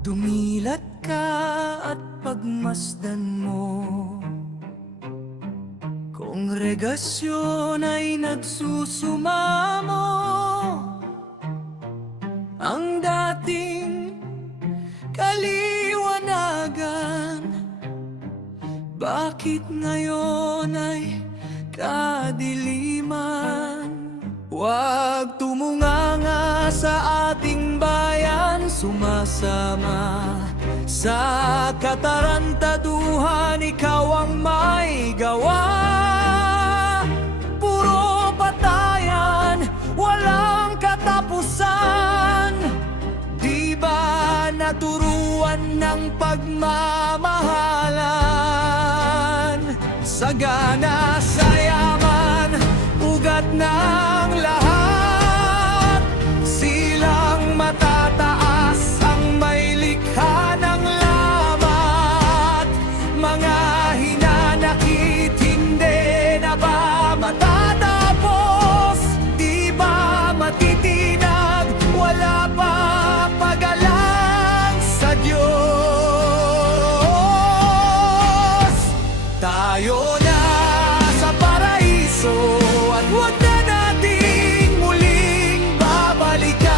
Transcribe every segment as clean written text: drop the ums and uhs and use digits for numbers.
Dumilat ka at pagmasdan mo, kongregasyon ay nagsusumamo. Ang dating kaliwanagan, bakit ngayon ay kadiliman? Huwag tumunganga sa ating bayan, sumasama sa katarantaduhan, ikaw ang may gawa. Puro patayan, walang katapusan. Di ba naturuan ng pagmamahalan? Sagana sa yaman, ugat ng lahat. Silang matataas ang may likha ng lamat. Mga hinanakit, hindi na ba matatapos? Di ba matitinag, wala pa pagalang sa Diyos? Tayo na sa paraiso at huwag na nating muling babalikan.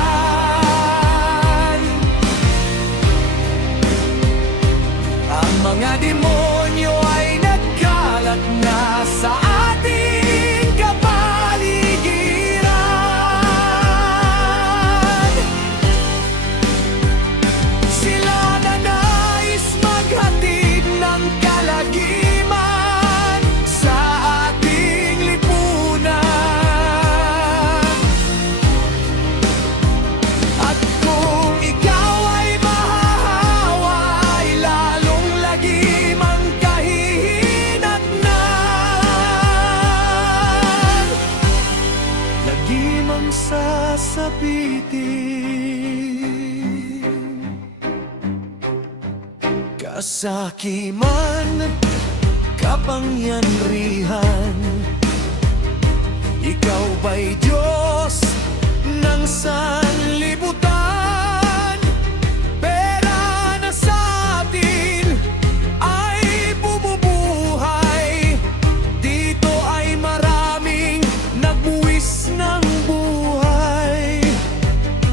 Ang mga demonyo ay nagkalat na sa ating kapaligiran. Sila na nais maghatid ng kalagiman sa ating lipunan. At kung ikaw ay mahahawa, ay lalong lagim ang kahihinatnan. Lagim ang sasapitin, kasakiman, kapangyarihan. Ikaw ba'y Diyos ng sanlibutan? Pera na sa atin ay bumubuhay. Dito ay maraming nagbuwis ng buhay.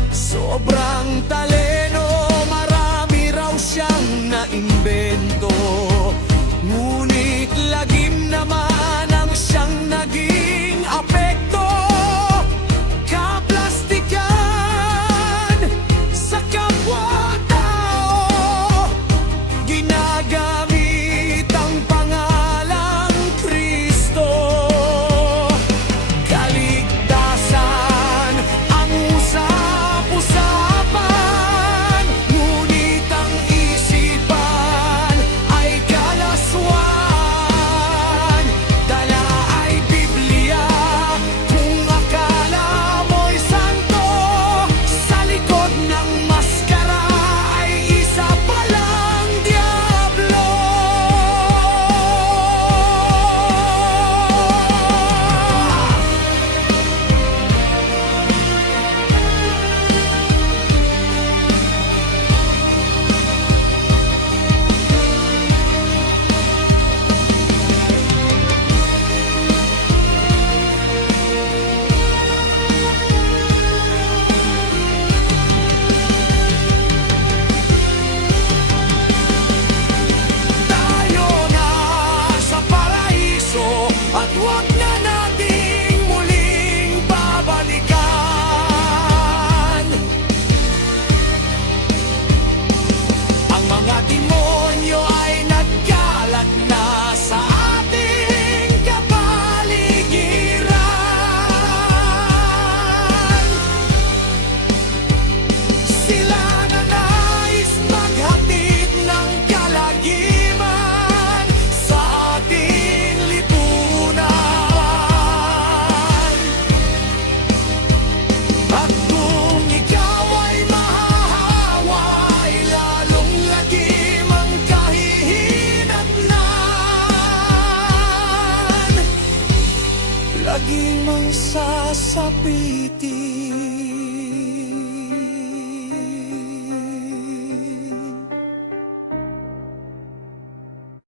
Sobrang talino, marami raw siyang naimbento. Ngunit lagim naman ang siyang naging apekto. Kaplastikan sa kapwa-tao, ginagamit ang pangalang Kristo. Kaligtasan ang usap-usapan, ngunit ang isipan ay kalaswan. Dala ay Biblia, kung akala mo'y santo, sa likod ng maskara ay isa palang diablo. Tayo na sa paraiso at huwag na nating muling babalikan. Ang mga demonyo ay nagkalat na sa ating kapaligiran. Sila na nais maghatid ng kalagiman sa ating lipunan. At kung ikaw ay mahahawa, ay lalong lagim ang kahihinatnan. Lagim ang sasapitin,